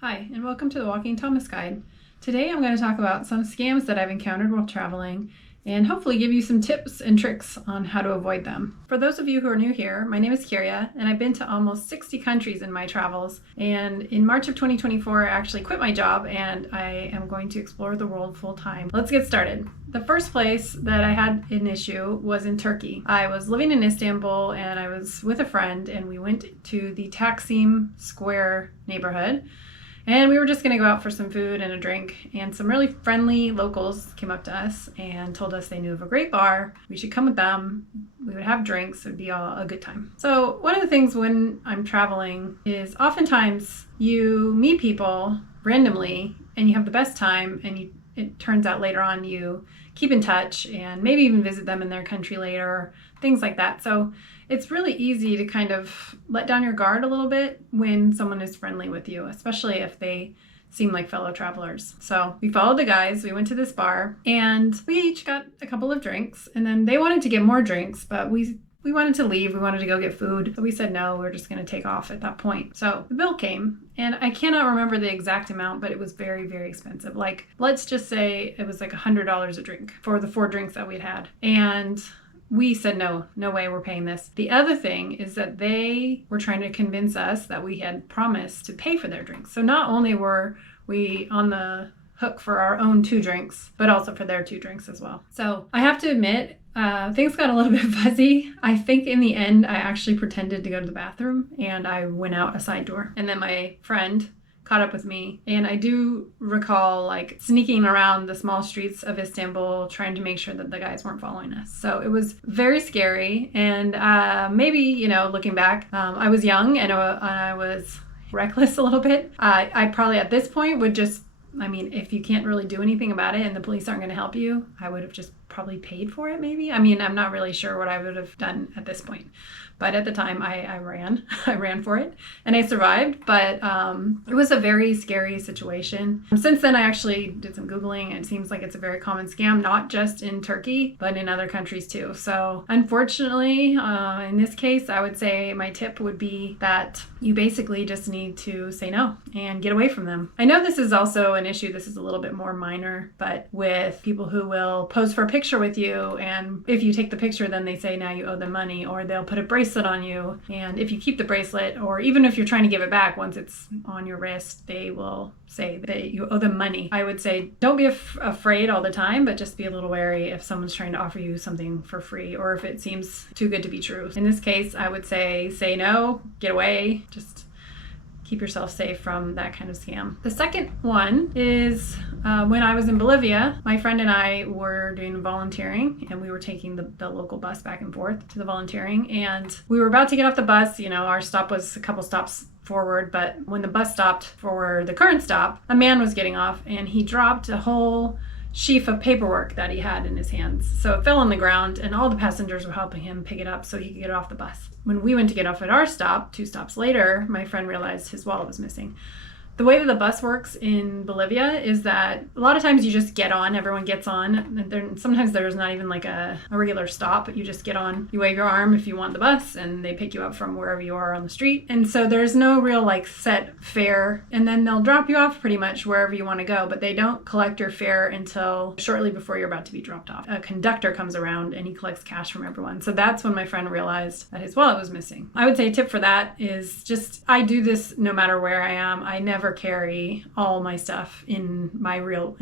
Hi, and welcome to the Walking Thomas Guide. Today I'm going to talk about some scams that I've encountered while traveling and hopefully give you some tips and tricks on how to avoid them. For those of you who are new here, my name is Kiria, and I've been to almost 60 countries in my travels. And in March of 2024, I actually quit my job and I am going to explore the world full time. Let's get started. The first place that I had an issue was in Turkey. I was living in Istanbul and I was with a friend, and we went to the Taksim Square neighborhood. And we were just going to go out for some food and a drink, and some really friendly locals came up to us and told us they knew of a great bar. We should come with them. We would have drinks. It would be all a good time. So one of the things when I'm traveling is oftentimes you meet people randomly and you have the best time, and it turns out later on you keep in touch and maybe even visit them in their country later, things like that. So it's really easy to kind of let down your guard a little bit when someone is friendly with you, especially if they seem like fellow travelers. So we followed the guys, we went to this bar, and we each got a couple of drinks, and then they wanted to get more drinks, but we wanted to leave. We wanted to go get food. So we said no, we're just going to take off at that point. So the bill came, and I cannot remember the exact amount, but it was very, very expensive. Like, let's just say it was like $100 a drink for the 4 drinks that we'd had. And we said, no way, we're paying this. The other thing is that they were trying to convince us that we had promised to pay for their drinks. So not only were we on the hook for our own 2 drinks, but also for their 2 drinks as well. So I have to admit, things got a little bit fuzzy. I think in the end, I actually pretended to go to the bathroom and I went out a side door. And then my friend caught up with me, and I do recall like sneaking around the small streets of Istanbul trying to make sure that the guys weren't following us. So it was very scary, and maybe, looking back, I was young and I was reckless a little bit. I probably at this point would just, if you can't really do anything about it and the police aren't going to help you, I would have just probably paid for it maybe. I'm not really sure what I would have done at this point. But at the time, I ran. I ran for it, and I survived. But it was a very scary situation. Since then, I actually did some Googling, and it seems like it's a very common scam, not just in Turkey, but in other countries too. So unfortunately, in this case, I would say my tip would be that you basically just need to say no and get away from them. I know this is also an issue. This is a little bit more minor, but with people who will pose for a picture with you, and if you take the picture, then they say now you owe them money, or they'll put a bracelet on you, and if you keep the bracelet, or even if you're trying to give it back once it's on your wrist, they will say that you owe them money. I would say don't be afraid all the time, but just be a little wary if someone's trying to offer you something for free, or if it seems too good to be true. In this case, I would say no, get away, just keep yourself safe from that kind of scam. The second one is when I was in Bolivia, my friend and I were doing volunteering, and we were taking the local bus back and forth to the volunteering, and we were about to get off the bus. Our stop was a couple stops forward, but when the bus stopped for the current stop, a man was getting off, and he dropped a whole sheaf of paperwork that he had in his hands. So it fell on the ground, and all the passengers were helping him pick it up so he could get off the bus. When we went to get off at our stop, 2 stops later, my friend realized his wallet was missing. The way that the bus works in Bolivia is that a lot of times you just get on, everyone gets on. Sometimes there's not even like a regular stop, but you just get on, you wave your arm if you want the bus, and they pick you up from wherever you are on the street. And so there's no real like set fare, and then they'll drop you off pretty much wherever you want to go, but they don't collect your fare until shortly before you're about to be dropped off. A conductor comes around and he collects cash from everyone. So that's when my friend realized that his wallet was missing. I would say a tip for that is just, I do this no matter where I am. I never carry all my stuff in my real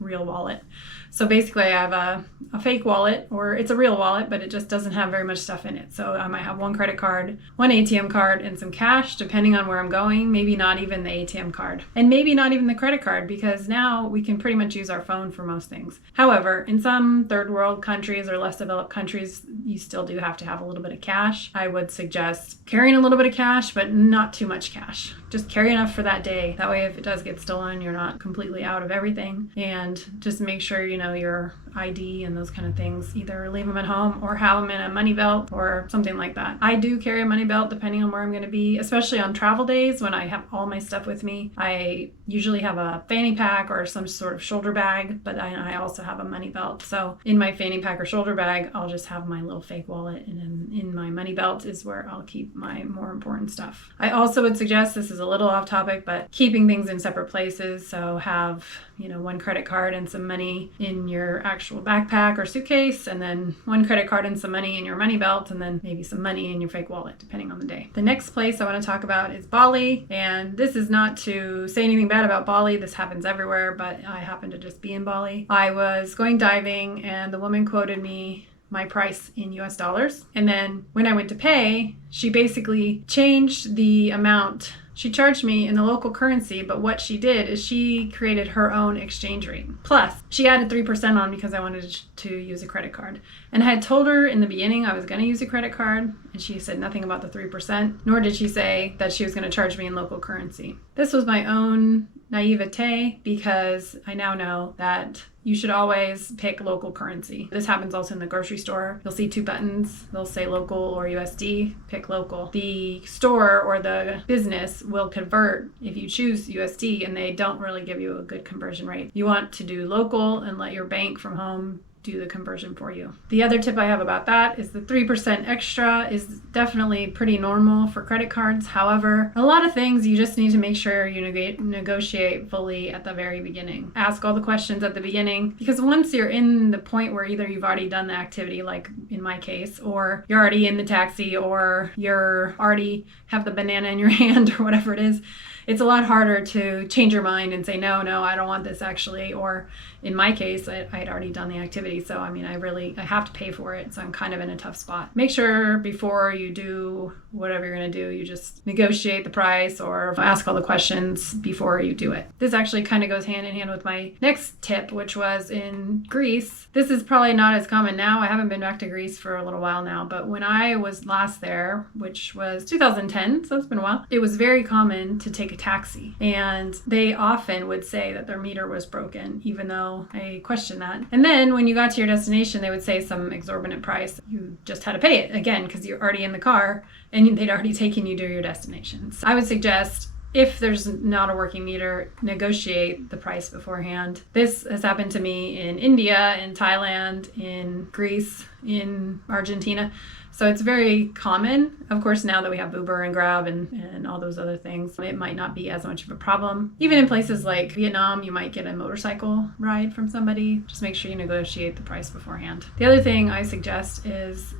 wallet. So basically I have a fake wallet, or it's a real wallet, but it just doesn't have very much stuff in it. So I might have 1 credit card, 1 ATM card, and some cash, depending on where I'm going. Maybe not even the ATM card, and maybe not even the credit card, because now we can pretty much use our phone for most things. However, in some third world countries or less developed countries, you still do have to have a little bit of cash. I would suggest carrying a little bit of cash, but not too much cash. Just carry enough for that day. That way, if it does get stolen, you're not completely out of everything. And just make sure, you're ID and those kind of things. Either leave them at home or have them in a money belt or something like that. I do carry a money belt depending on where I'm going to be, especially on travel days when I have all my stuff with me. I usually have a fanny pack or some sort of shoulder bag, but I also have a money belt. So in my fanny pack or shoulder bag, I'll just have my little fake wallet, and in my money belt is where I'll keep my more important stuff. I also would suggest, this is a little off topic, but keeping things in separate places. So have, one credit card and some money in your actual backpack or suitcase, and then one credit card and some money in your money belt, and then maybe some money in your fake wallet, depending on the day. The next place I want to talk about is Bali, and this is not to say anything bad about Bali. This happens everywhere, but I happen to just be in Bali. I was going diving, and the woman quoted me my price in US dollars. And then when I went to pay, she basically changed the amount. She charged me in the local currency, but what she did is she created her own exchange rate. Plus, she added 3% on because I wanted to use a credit card. And I had told her in the beginning I was going to use a credit card, and she said nothing about the 3%, nor did she say that she was going to charge me in local currency. This was my own naivete, because I now know that you should always pick local currency. This happens also in the grocery store. You'll see 2 buttons. They'll say local or USD. Pick local. The store or the business will convert if you choose USD, and they don't really give you a good conversion rate. You want to do local and let your bank from home do the conversion for you. The other tip I have about that is the 3% extra is definitely pretty normal for credit cards. However, a lot of things you just need to make sure you negotiate fully at the very beginning. Ask all the questions at the beginning, because once you're in the point where either you've already done the activity, like in my case, or you're already in the taxi, or you're already have the banana in your hand or whatever it is, it's a lot harder to change your mind and say, no, I don't want this actually. Or in my case, I had already done the activity. So, I have to pay for it. So I'm kind of in a tough spot. Make sure before you do whatever you're going to do, you just negotiate the price or ask all the questions before you do it. This actually kind of goes hand in hand with my next tip, which was in Greece. This is probably not as common now. I haven't been back to Greece for a little while now, but when I was last there, which was 2010, so it's been a while, it was very common to take a taxi. And they often would say that their meter was broken, even though I questioned that. And then when you got to your destination, they would say some exorbitant price. You just had to pay it again because you're already in the car and they'd already taken you to your destination. So I would suggest, if there's not a working meter, negotiate the price beforehand. This has happened to me in India, in Thailand, in Greece, in Argentina. So it's very common. Of course, now that we have Uber and Grab and all those other things, it might not be as much of a problem. Even in places like Vietnam, you might get a motorcycle ride from somebody. Just make sure you negotiate the price beforehand. The other thing I suggest is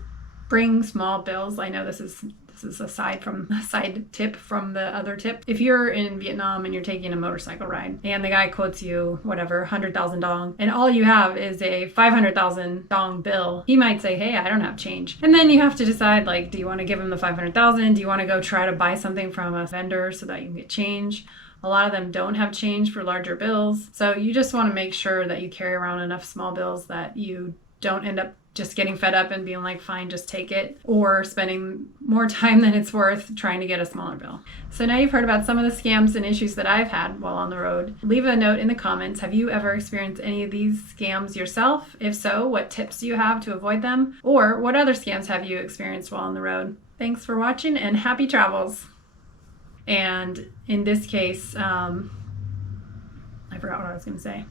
bring small bills. I know this is a side tip from the other tip. If you're in Vietnam and you're taking a motorcycle ride and the guy quotes you whatever 100,000 dong, and all you have is a 500,000 dong bill, he might say, hey, I don't have change. And then you have to decide, like, do you want to give him the 500,000? Do you want to go try to buy something from a vendor so that you can get change? A lot of them don't have change for larger bills. So you just want to make sure that you carry around enough small bills that you don't end up just getting fed up and being like, fine, just take it, or spending more time than it's worth trying to get a smaller bill. So now you've heard about some of the scams and issues that I've had while on the road. Leave a note in the comments. Have you ever experienced any of these scams yourself? If so, what tips do you have to avoid them? Or what other scams have you experienced while on the road? Thanks for watching and happy travels. And in this case, I forgot what I was going to say.